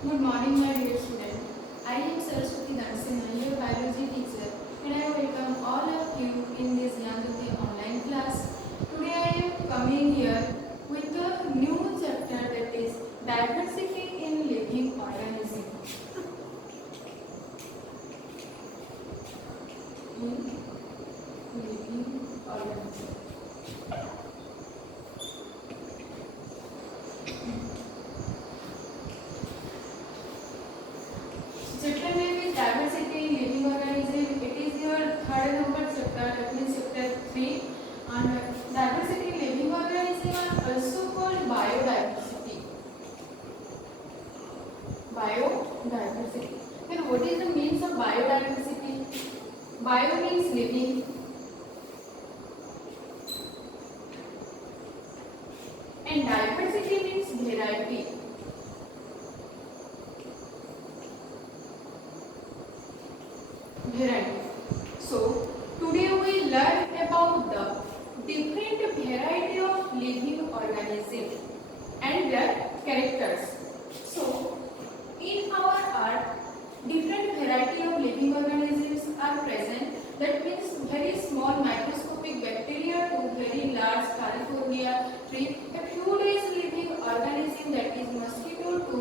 Good morning, my dear student. I am Saraswati Dansena, your biology teacher, and I welcome all of you in this Jnanjyoti online class. Today I am coming here with a new chapter, that is diversity in living organism. In living organism. Chapter name is diversity in living organism. It is your third number chapter, that means chapter 3. And diversity in living organism are also called biodiversity. Biodiversity. Then what is the means of biodiversity? Bio means living. And diversity means variety. Variety. So today we learn about the different variety of living organisms and their characters. So in our art, different variety of living organisms are present. That means very small microscopic bacteria to very large California tree. A few days living organism, that is mosquito to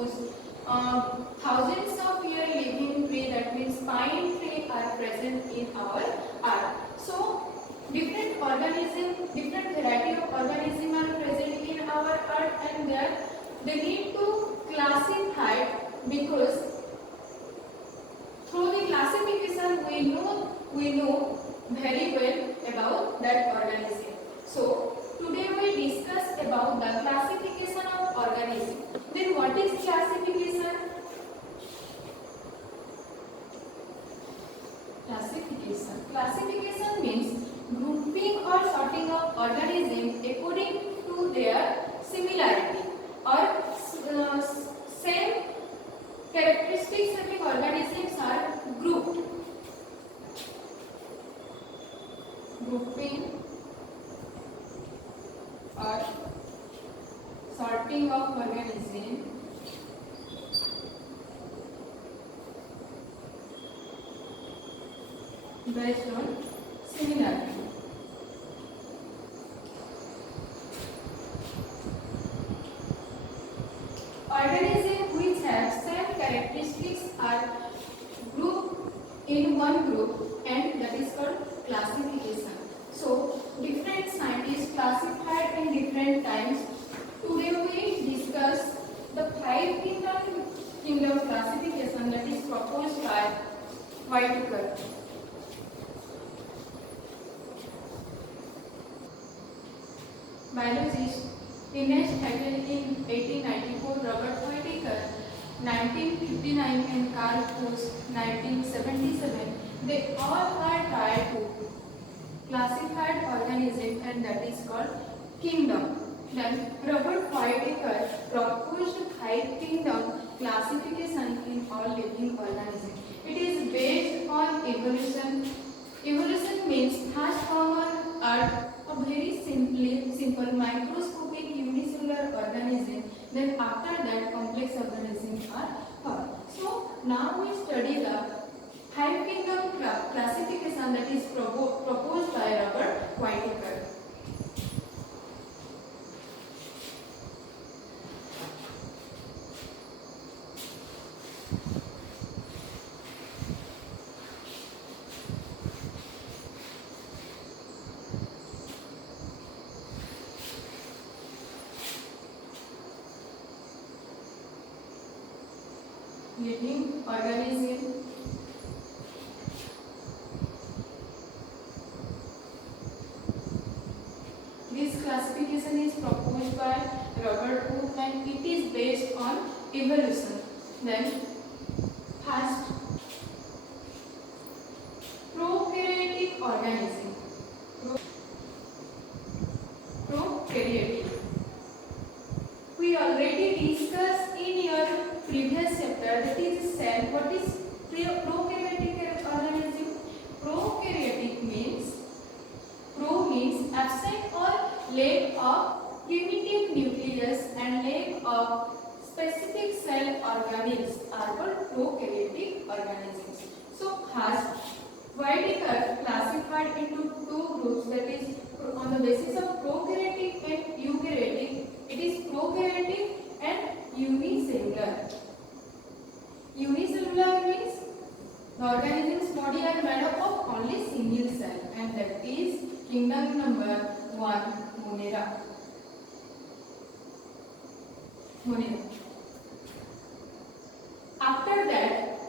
thousands of year living tree, that means pine tree, are present in our art. So different organism, different variety of organism are present in our art, and they need to classify, because through the classification we know very well about that organism. So today we discuss about the classification of organism. Then what is classification? Classification means grouping or sorting of organisms according to their similarity or same characteristics having organisms are grouped. Grouping or sorting of organisms based on similarity. Organisms which have same characteristics are grouped in one group, and that is called classification. So different scientists classified in different times. Today we discuss the five kingdom classification that is proposed by Whitaker. Biologist Ernest Haeckel in 1894, Robert Whitaker 1959, and Carl Fuchs 1977. They all are tried to classified organism, and that is called kingdom. Then Robert Whitaker proposed five kingdom classification in all living organisms. It is based on evolution. Evolution means first form on earth a very simple microscopic unicellular organism. Then after that complex organisms are formed. So now we study the five kingdom classification that is proposed by Robert Whitaker. Living organism. This classification is proposed by Robert Hooke, and it is based on evolution. Then first, prokaryotic organism. Prokaryotic. We already discussed in your previous chapter, that is cell. What is prokaryotic organism? Prokaryotic means absent or lack of primitive nucleus and lack of specific cell organelles. Prokaryotic are classified into two groups, that is on the basis of prokaryotic and eukaryotic. It is prokaryotic and unicellular. Unicellular means the organism's body are made up of only single cell, and that is kingdom number 1, Monera. Monera. After that,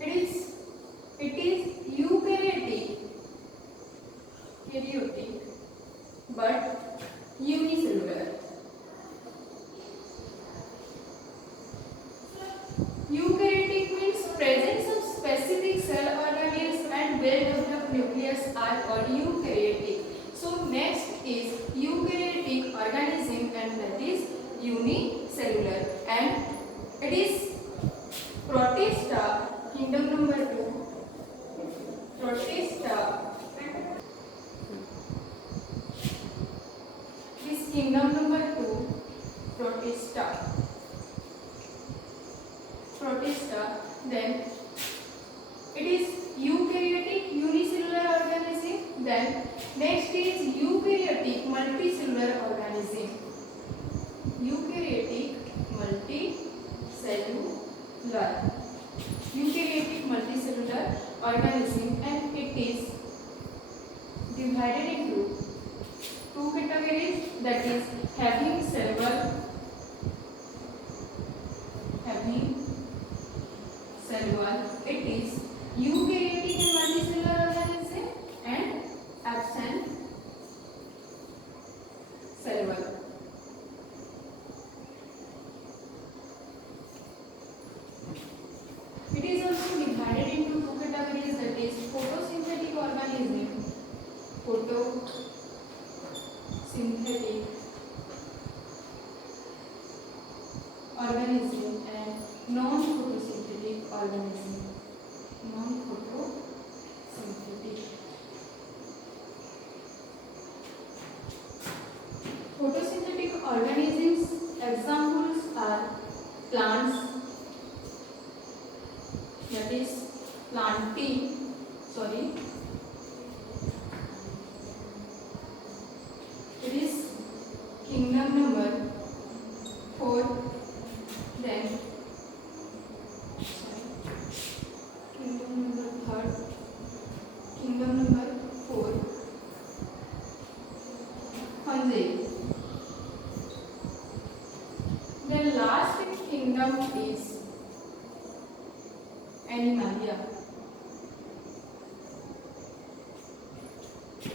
it is eukaryotic, but unicellular. Eukaryotic means presence of specific cell organelles and well-developed nucleus are called eukaryotic. So next is eukaryotic organism, and that is unicellular, and it is Protista, kingdom number 2. Protista. This kingdom number 2, Protista. Protista. Then it is eukaryotic unicellular organism. Then next is eukaryotic multicellular organism. Eukaryotic multicellular. Eukaryotic multicellular organism, and it is divided into two categories, that is having cell wall. It is eukaryotic and multicellular organism and absent cell wall. It is also divided into two categories, that is photosynthetic organism, and non-photosynthetic organism. Photosynthetic organisms examples are plants, that is it is kingdom number 4. Then kingdom number 4, fungi. The last kingdom is Animalia.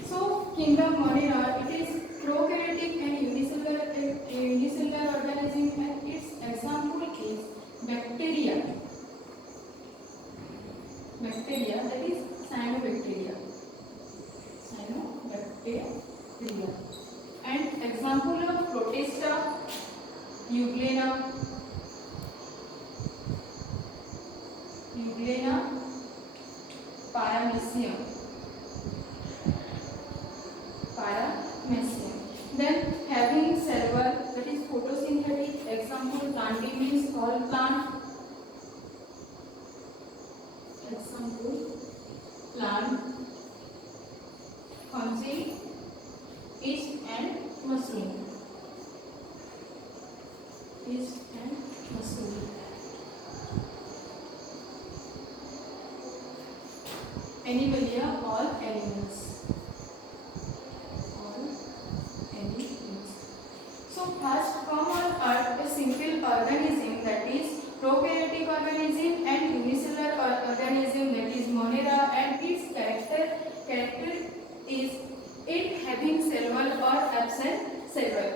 So kingdom Monera, it is prokaryotic and unicellular organism, and its example is bacteria. That is cyanobacteria. And example of Protista, Euglena, Paramecium. Then having cell wall, that is photosynthetic. Example plantae means all plant. Example plant, fungi, yeast and mushroom. Animalia, all animals. So first come on earth a single organism, that is prokaryotic organism, and unicellular organism, that is Monera, and its character is it having cell wall or absent cell wall.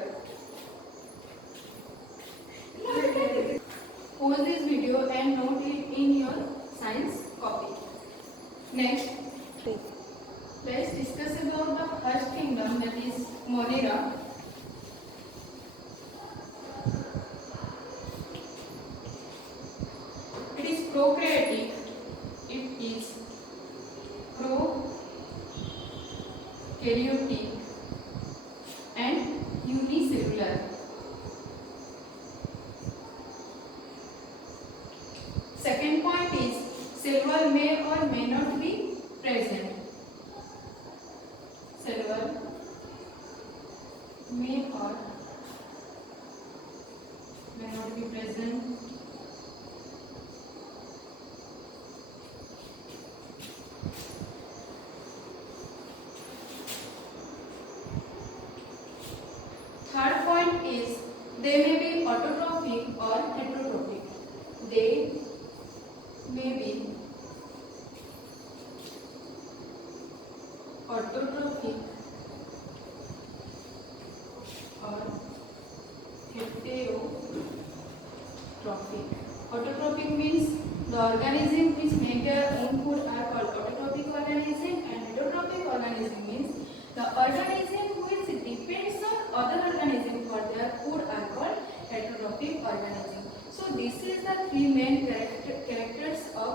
Pause this video and note it in your science copy. Next, let's discuss about the first kingdom, that is Monera. It is prokaryotic. Prokaryotic and unicellular. Second point is cell wall may or may not be present. Cell wall may or may not be present. Third point is they may be autotrophic or heterotrophic. They may be autotrophic or heterotrophic. Autotrophic means the organism which make their own food are called autotrophic organism, and heterotrophic organism means the organism which depends on other organism for their food are called heterotrophic organism. So this is the three main characters of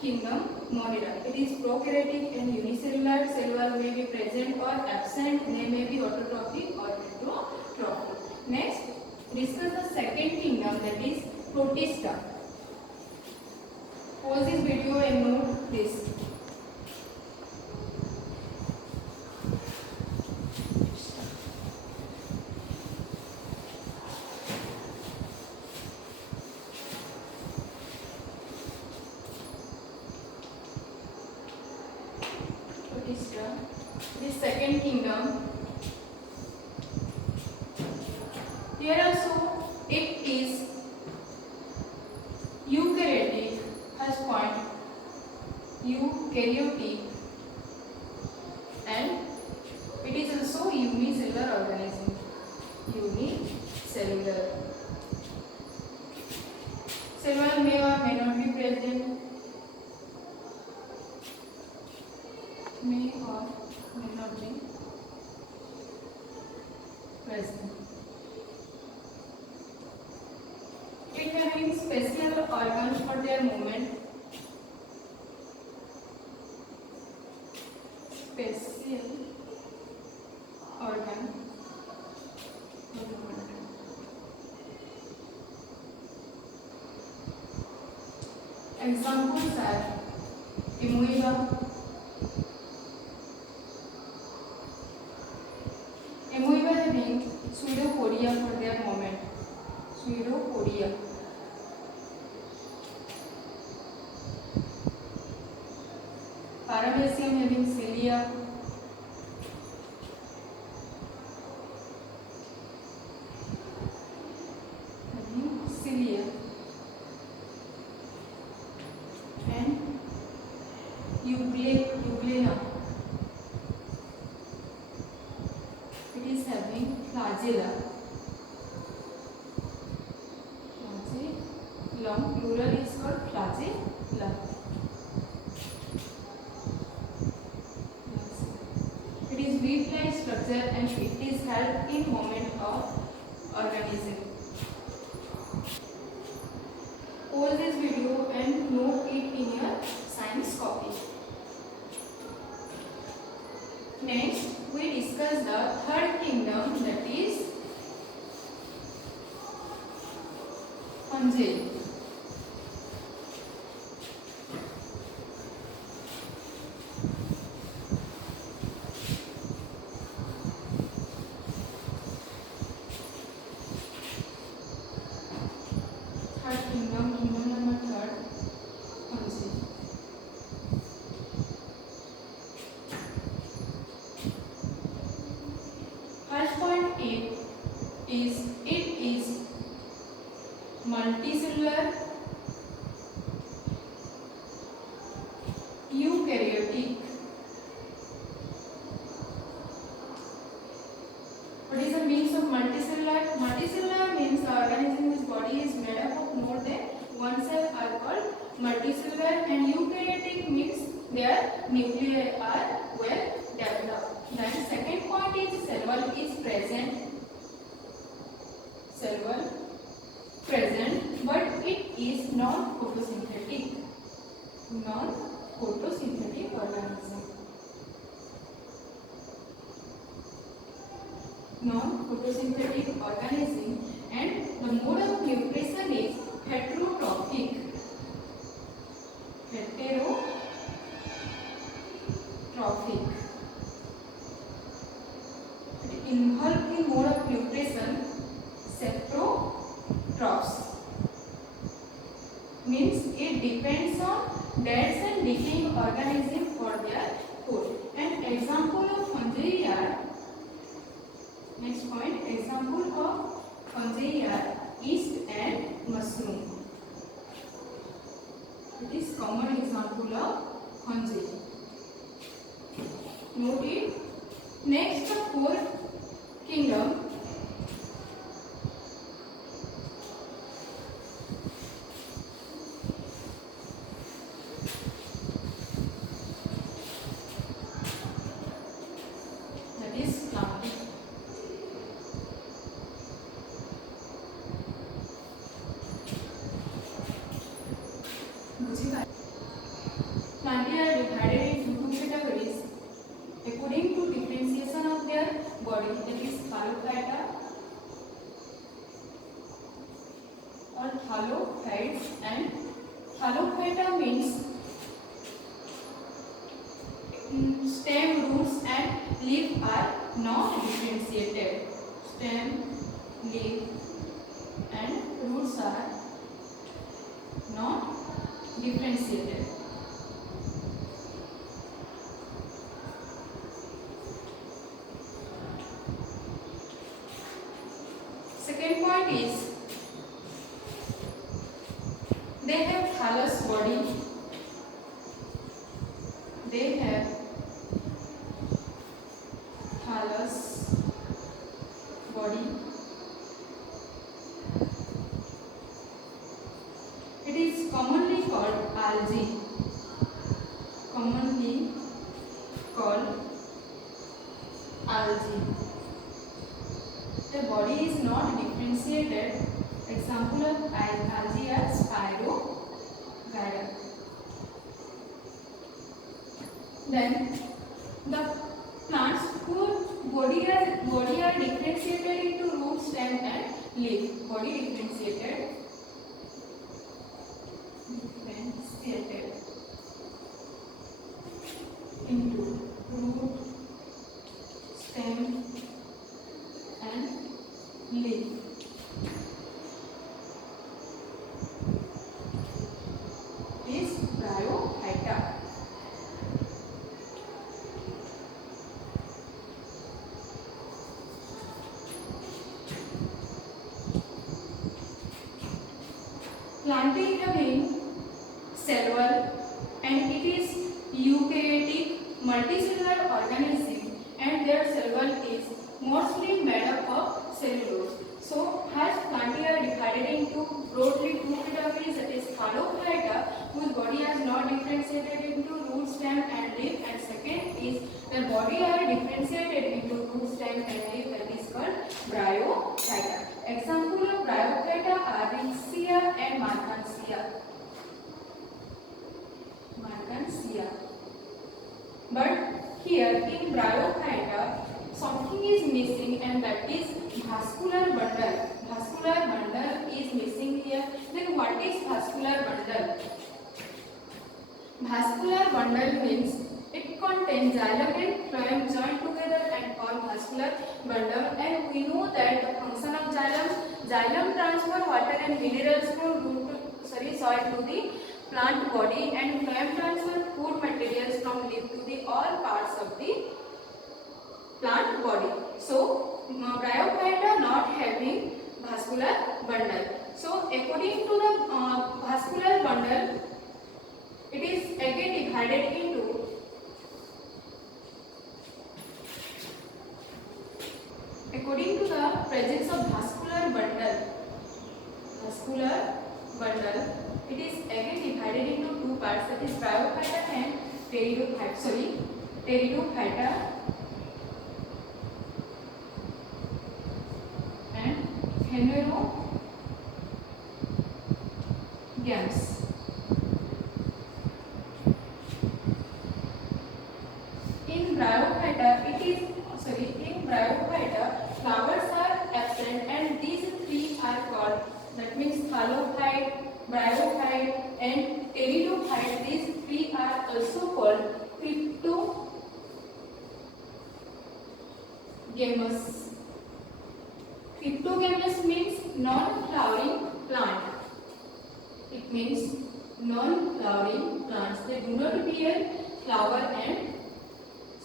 kingdom Monera. It is prokaryotic and unicellular. Cell wall may be present or absent. They may be autotrophic or heterotrophic. Next, discuss the second kingdom, that is Protista. Pause this video and note this. This second kingdom, here also it is eukaryotic. First point, eukaryotic, and it is also unicellular organism. Unicellular. Cell wall may or may not be present. May or may not be present. It having special organs for their movement. Special organ for movement. Examples are amoeba. Amoeba having pseudopodia for their movement. Pseudopodia. Paramecium having cilia. And Euglena. It is having flagella. Flagellum, plural is called flagellum. It is weed-like structure and it is held in movement of organism. Pause this video and note it in your science copy. Next, we discuss the third kingdom, that is fungi. Third kingdom, kingdom number third, fungi. First point it is multicellular, eukaryotic. What is the meaning of multicellular? Multicellular means the organism whose body is made up of more than one cell are called multicellular, and eukaryotic means their nuclei are well developed. Then second point is cell wall is present. Cell wall present, but it is non-photosynthetic. Non-photosynthetic organism. Non-photosynthetic organism, and the mode of nutrition is heterotrophic. Heterotrophic. It depends on dead and decaying organism for their food. An example of fungi are, next point, example of fungi are yeast and mushroom. It is common example of fungi. Note it. Next, the fourth kingdom. That is plant. Plantae are divided into two categories according to differentiation of their body. That is Thallophyta or Thallophytes, and Thallophyta means stem, roots and leaf are not differentiated. Stem, leaf and roots are not differentiated. Second point is they have thallus body. They have thallus body. It is commonly called algae. Commonly called algae. The body is not differentiated. Example of algae are Spirogyra. Then the plants whose body are differentiated into root, stem and leaf. Body differentiated into root, stem and leaf. Is Bryophyta. Plantae having cellular and it is eukaryotic multicellular organism, and their cell is mostly made up of cellulose. So, as Plantae are divided into broadly two categories, that is Thallophyta, whose body is not differentiated into root, stem and leaf, and second is their body are differentiated into root, stem and leaf, that is called Bryophyta. Example of Bryophyta are Riccia and Marchantia. But here in Bryophyta, something is missing, and that is vascular bundle. Vascular bundle is missing here. Then what is vascular bundle? Vascular bundle means it contains xylem and phloem joined together and form vascular bundle. And we know that the function of xylem transfer water and minerals from soil to the plant body, and phloem transfer food materials from leaf to the all parts of the plant body. So, Bryophyta not having vascular bundle. So, according to the vascular bundle, it is again divided into according to the presence of vascular bundle, it is again divided into two parts, that is Bryophyta and Pteridophyta and Phanerogams. In Bryophyta, flowers are absent, and these three are called, that means Thallophyte, Bryophyte and Pteridophyte. These three are also called Cryptogamous. Cryptogamous means non-flowering plant. It means non-flowering plants. They do not bear flower and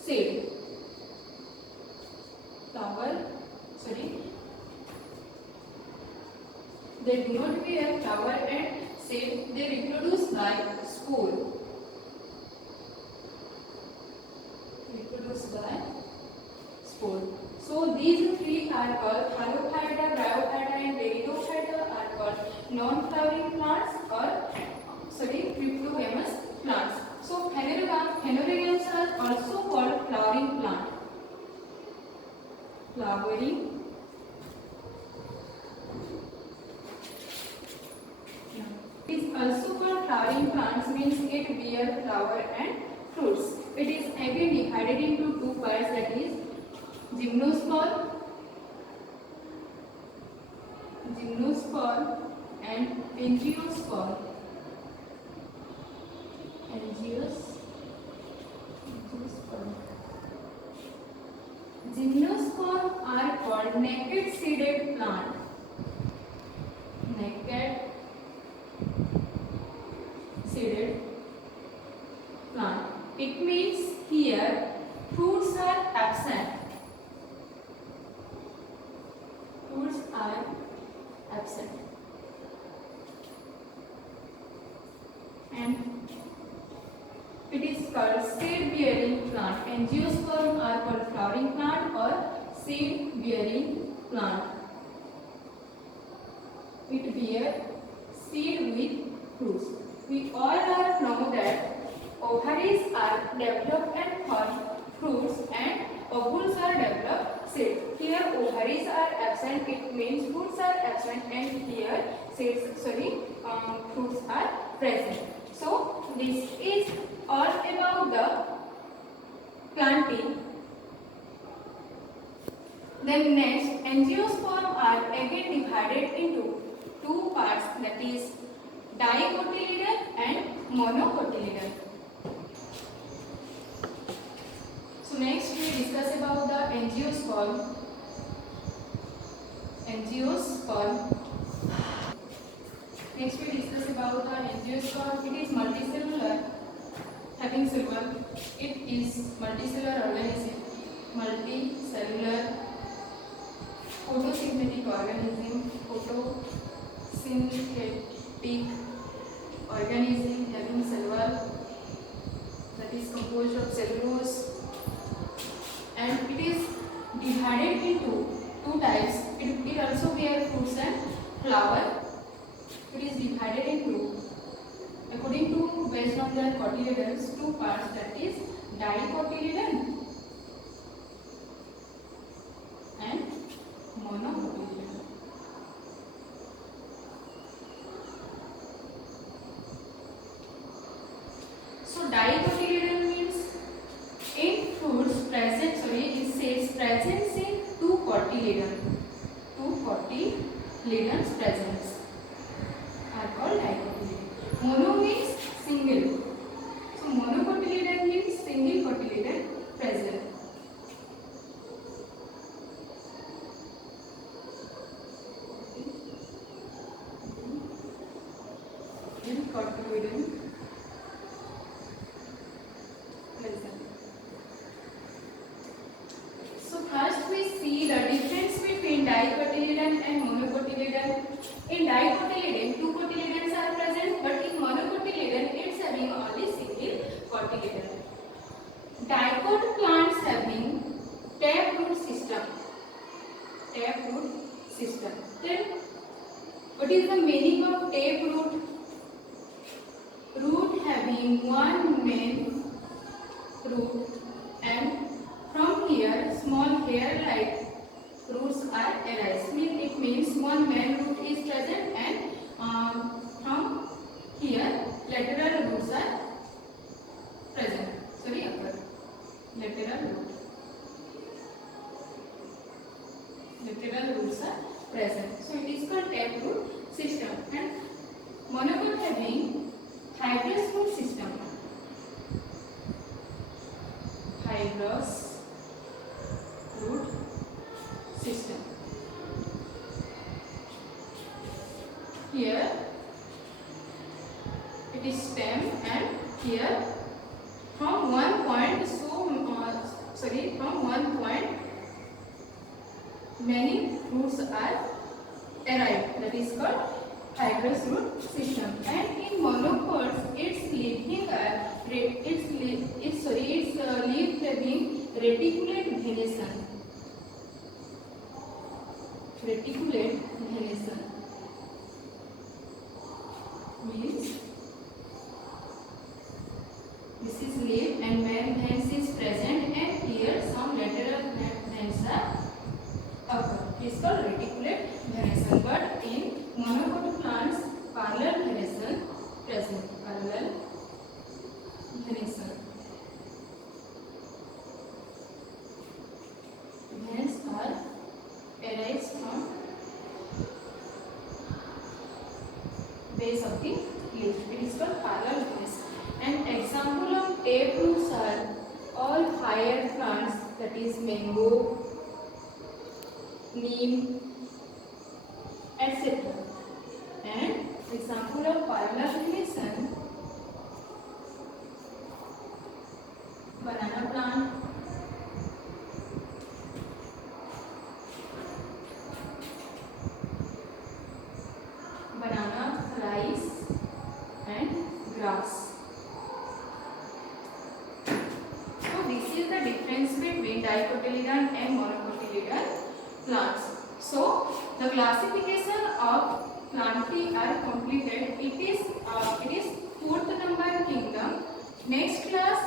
seed. They do not bear flower and seed. They reproduce by spore. So these three are called Halophyta, Bryophyta and Pteridophyta are called non-flowering plants or cryptogamous plants. So phanerogams are also called flowering plant. It is also called flowering plants means it bear flower and fruits. It is again divided into two parts, that is gymnosperm and angiosperm. Gymnosperm are called naked seeded plant. It means here fruits are absent. And it is called seed bearing plant. Angiosperm are called flowering plant or seed bearing plant. It bears seed with fruits. We all know that ovaries are developed and form fruits and ovules are developed seeds. Here ovaries are absent, it means fruits are absent, and here fruits are present. So this is all about the planting. Then next, angiosperm are again divided into two parts, that is dicotyledon and monocotyledon. So next we discuss about the angiosperm. Next we discuss about the angiosperm. It is multicellular, having several. It is multicellular organism. Photosynthetic organism. Organism having cell, that is composed of cellulose, and it is divided into two types. It also bears fruits and flower. It is divided into, according to based on their cotyledons, two parts, that is dicotyledon and monocotyledon. So dicotyledon means in fruits presence in two cotyledons presence are called dicotyledon. Mono means single. So monocotyledon means single cotyledon present. Cotyledon present. So first we see the difference between dicotyledon and monocotyledon. In dicotyledon, two cotyledons are present, but in monocotyledon, it's having only single cotyledon. Dicot plants having taproot system. Then, what is the meaning of taproot? Root having one main root, and from here small hair-like roots are arise. It means one main root is present, and from here lateral roots are present. Lateral roots are present. So it is called taproot system. And monocot having fibrous root system. Fibrous root system. Here it its stem, and here from one point from one point many roots are arrived. That is called fibrous root system. And in monocots, its leaf having reticulate venation. Reticulate venation means this is leaf and main veins is present, and here some lateral veins are occur. It is called reticulate venation. But in monocot plants, parallel venation present. Parallel venation. Veins are arise from base of the leaf. It is called parallel venation. An example of taproots are all higher plants, that is mango, neem, etc. And example of parallel venation, banana plant, banana, rice, and grass. So this is the difference between dicotyledon and monocotyledon plants. So the classification of plantae are completed. It is fourth number kingdom. Next class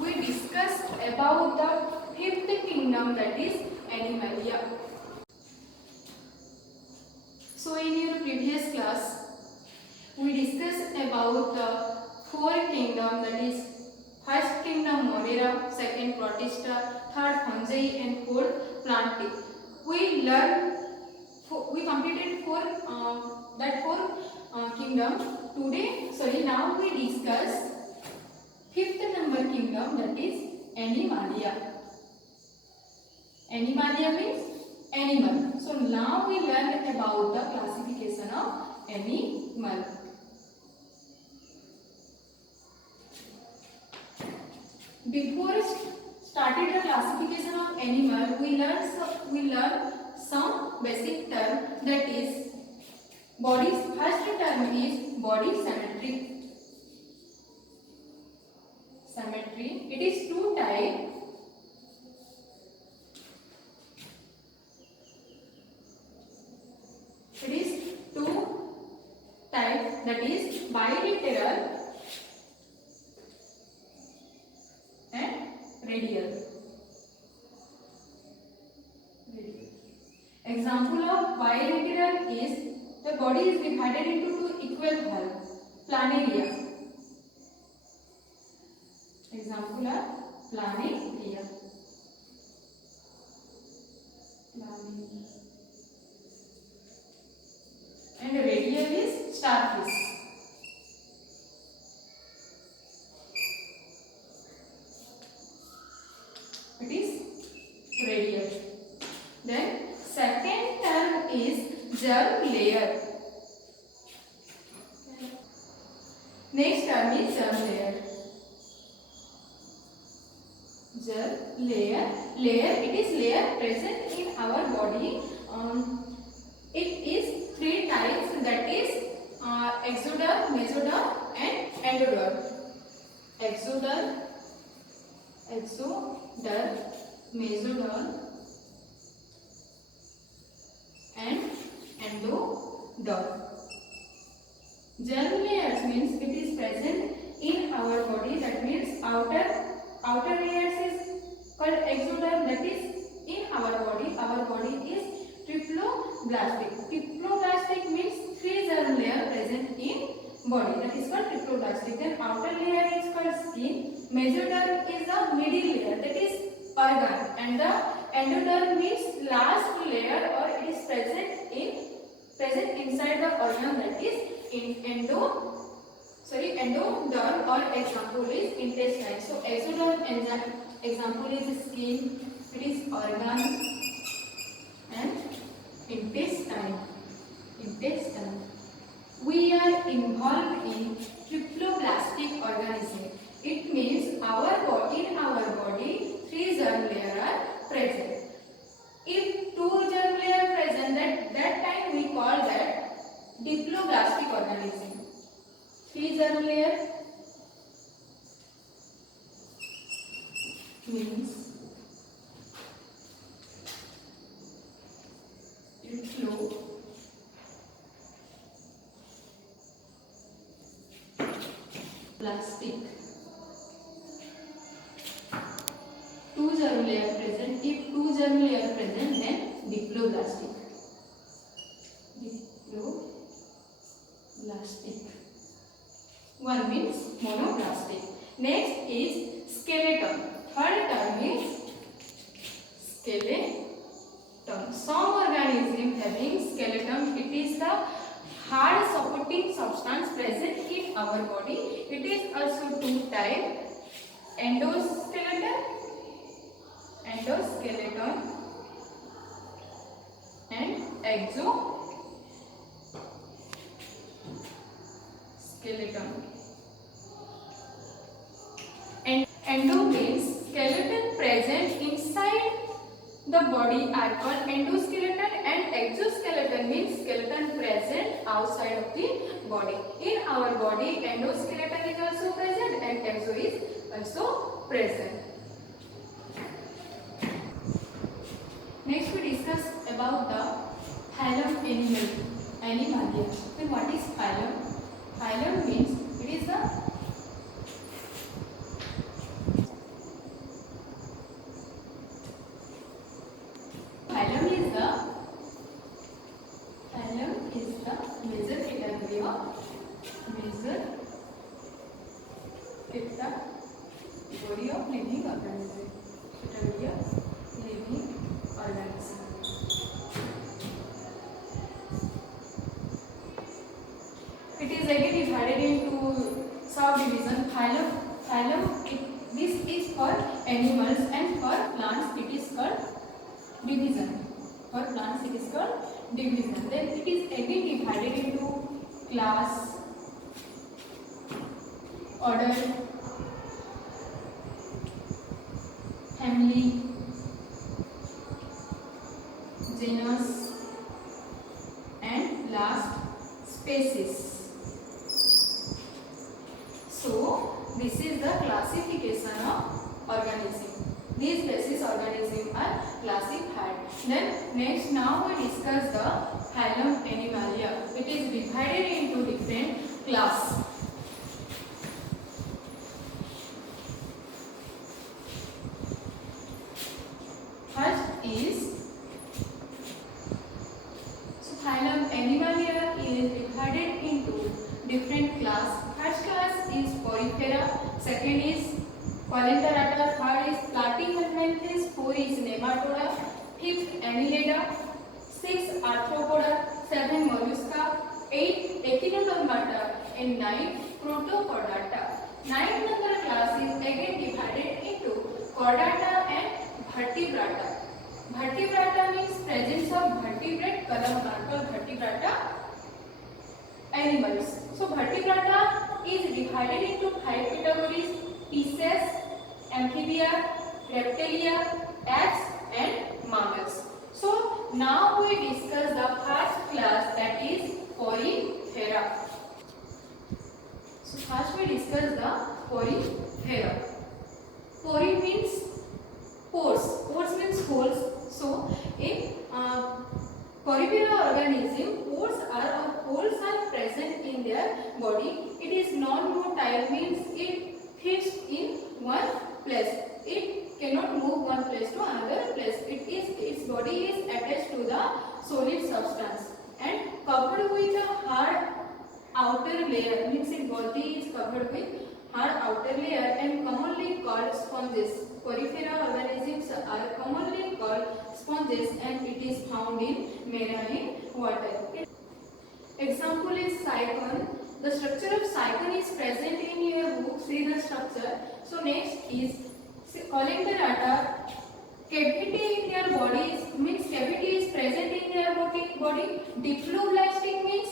we discuss about the fifth kingdom, that is Animalia. So in your previous class we discussed about the four kingdom, that is first kingdom Monera, second Protista, third Fungi, and fourth Plantae. We completed four kingdom. Now we discuss fifth number kingdom, that is Animalia. Animalia means animal. So now we learn about the classification of animal. Before started the classification of animal, we learn some basic term, that is body. First term is body symmetry. Symmetry. It is two types. It is two types, that is bilateral and radial. Example of bilateral is the body is divided into two equal halves. Planaria. Example of planaria. And radial is starfish. It is radial. Then second term is germ layer. Next term is germ layer. Germ layer. It is layer present in our body. It is three types, that is exoderm, mesoderm, and endoderm. Exoderm, mesoderm, and endoderm. Germ layers means it is present in our body. That means outer layers is called exoderm. That is in our body. Our body is triploblastic. Triploblastic means three germ layer present in body. That is called triploblastic. Then outer layer is called skin. Mesoderm is the middle layer. That is organ. And the endoderm means last layer, or it is present inside the organ. That is endoderm, or example is intestine. So exoderm example is skin. It is organ and intestine. We are involved in triploblastic organism. It means in our body 3 germ layers are present. If 2 germ layers are present, that time we call that diploblastic organism. 3 germ layer means diploblastic. 2 germ layer present. If 2 germ layer present, then diploblastic. Diploblastic. One means monoblastic. Next is skeleton. Third term is skeleton. Some organism having skeleton, it is the hard supporting substance present in our body. It is also 2 types: endoskeleton and exoskeleton. And endo means skeleton present inside the body are called endoskeleton, and exoskeleton means skeleton present outside of the body. In our body, endoskeleton is also present and exo is also present. Next we discuss about the phylum Animalia. Then what is phylum? Phylum means it is the major category of living organism. It is again divided into subdivision. Phylum this is for animals, and for plants it is called division. For plants it is called division. Then it is again divided into class, order, family, genus, and last species. So this is the classification of organism. These species organisms are classified. Then next, now we discuss the phylum Animalia. It is divided into different class. First is, so phylum Animalia is divided into different class. First class is Porifera, second is Coelenterata, third is Platyhelminthes, 4 is Nematoda, 5th Annelida, 6 Arthropoda, 7 Mollusca, 8 Echinodermata, and 9 Protopodata. 9th number class is again divided into Chordata and Vertebrata. Vertebrata means presence of vertebrate column are called vertebrata animals. So vertebrata is divided into 5 categories: Pisces, Amphibia, Reptilia, apes, and mammals. So now we discuss the first class, that is Porifera. So first we discuss the Porifera. Pori means pores. Pores means holes. So in Porifera organism, pores are present in their body. It is non-motile, means it fits in one place. It cannot move one place to another place. Its body is attached to the solid substance and covered with a hard outer layer. Means its body is covered with hard outer layer and commonly called sponges. Porifera organisms are commonly called sponges, and it is found in marine water. Example is cyclone. The structure of cyclone is present in your book. See the structure. So next is Coelenterata. Cavity in their body means cavity is present in their body. Diploblastic means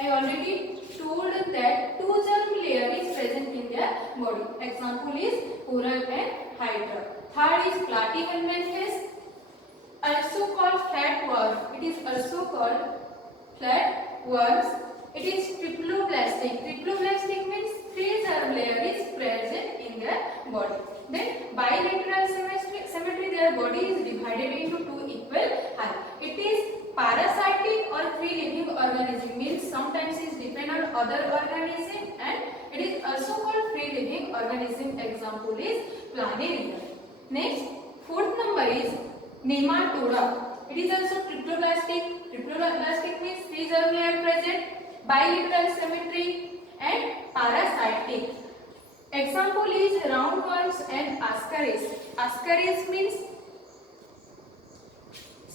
I already told that 2 germ layer is coral and hydra. Third is platyhelminthes, also called flatworm. It is also called flatworms. It is triploblastic. Triploblastic means three germ layer is present in their body. Then bilateral symmetry, their body is divided into two equal half. It is parasitic or free living organism, means sometimes is depend on other organism, and it is also called free living organism. Example is Planaria. Next, fourth number is Nematoda. It is also triploblastic. Triploblastic means three germ layer present, bilateral symmetry and parasitic. Example is roundworms and ascaris. Ascaris means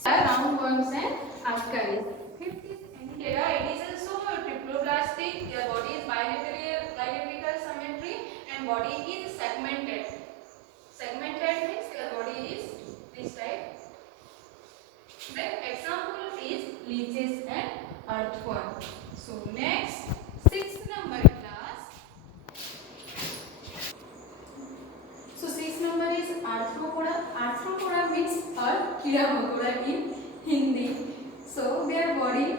roundworms and ascaris. Fifth is Anthera. It is also triploblastic. Their body is bilateral symmetry and body is segmented. Segmented means their body is this type. The example is leeches and earthworm. So next, sixth number class. So sixth number is arthropoda. Arthropoda means kida makoda in Hindi. So their body,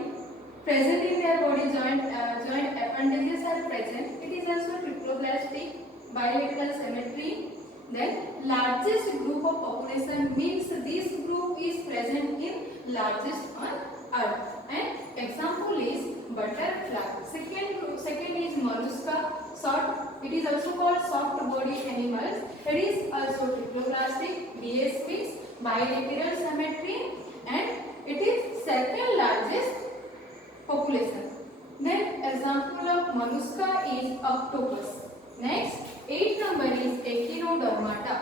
present in their body joint appendages are present. It is also triploblastic, bilateral symmetry. Then largest group of population means this group is present in largest on earth. And example is butterfly. Second is mollusca. It is also called soft body animals. It is also triploblastic. BS means bilateral symmetry, and it is second largest population. Then example of mollusca is octopus. Next, 8th number is Echinodermata.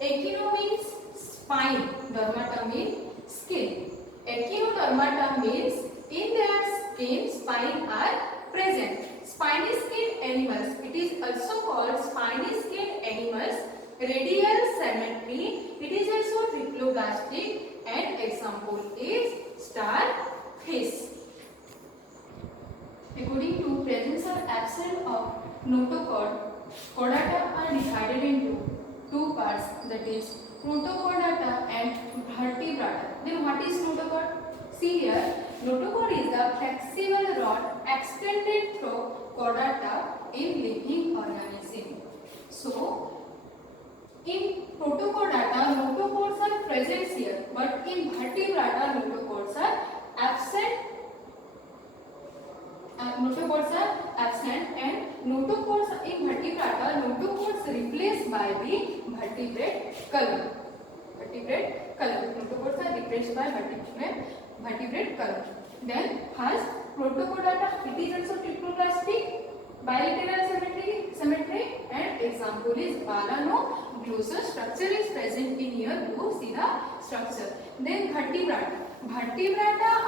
Echino means spine, dermata means skin. Echinodermata means in their skin spine are present. Spiny skin animals. It is also called spiny skin animals. Radial symmetry. It is also triploblastic, and example is starfish. According to presence or absence of notochord, chordata are divided into two parts, that is protochordata and vertebrata. Then what is notochord? See here, notochord is the flexible rod extended through chordata in living organism. So, in protochordata, notochords are present here, but in vertebrata, notochords are absent. Notochords are absent, and notochords in vertebrata, notochords replaced by the vertebrate column. Notochords are replaced by vertebrate column. Then first protochordata, it is also triploblastic, bilateral symmetry, and example is Balanoglossal. Structure is present in here. You see the structure. Then vertebrata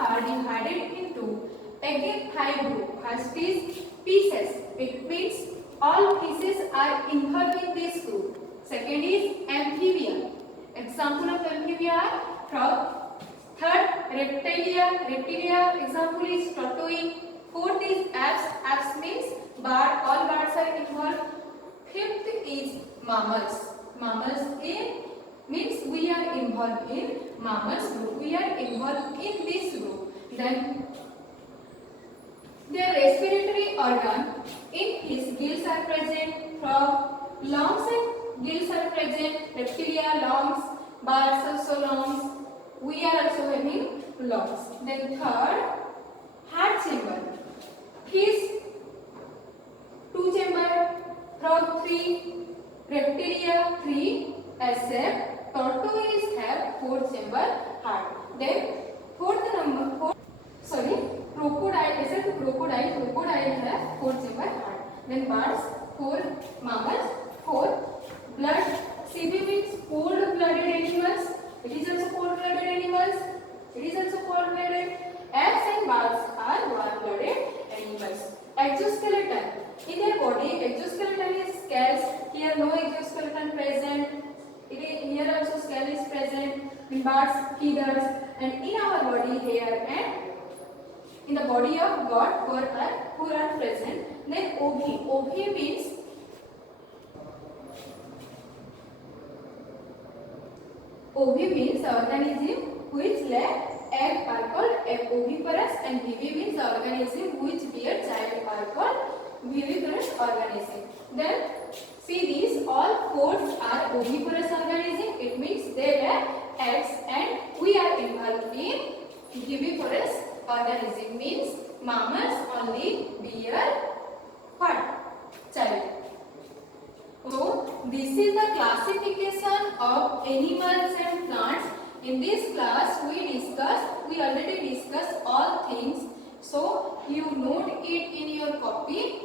are divided into again 5 groups. First is pieces. It means all pieces are involved in this group. Second is amphibia. Example of amphibia are frog. Third, reptilia. Example is tortoise. Fourth is apes. Apes means bird. All birds are involved. Fifth is mammals. Mammals means we are involved in mammals group. We are involved in this group. Then their respiratory organ, in his gills are present. Frog, lungs and gills are present. Reptilia, lungs. Birds also lungs. We are also having lungs. Then third, heart chamber. Fish 2 chamber, frog 3, reptilia 3, except tortoise have 4 chamber heart. Then crocodile have 4 chamber heart. Then birds 4, mammals 4, blood. CB means cold blooded animals. It is also cold blooded animals. Apes and birds are warm blooded animals. Exoskeleton. In their body, exoskeleton is scales. Here no exoskeleton present. Here also scale is present. In birds, feathers, and in our body, hair, and in the body of God, who are present. Then ovi. Ovi means OV means organism which lay egg are called oviparous, and VV means organism which bear child are called viviparous organism. Then see, these all fours are oviparous organism. It means they lay eggs, and we are involved in viviparous organism means mammals only bear what? Child. So this is the classification of animals and plants. In this class we already discussed all things. So you note it in your copy.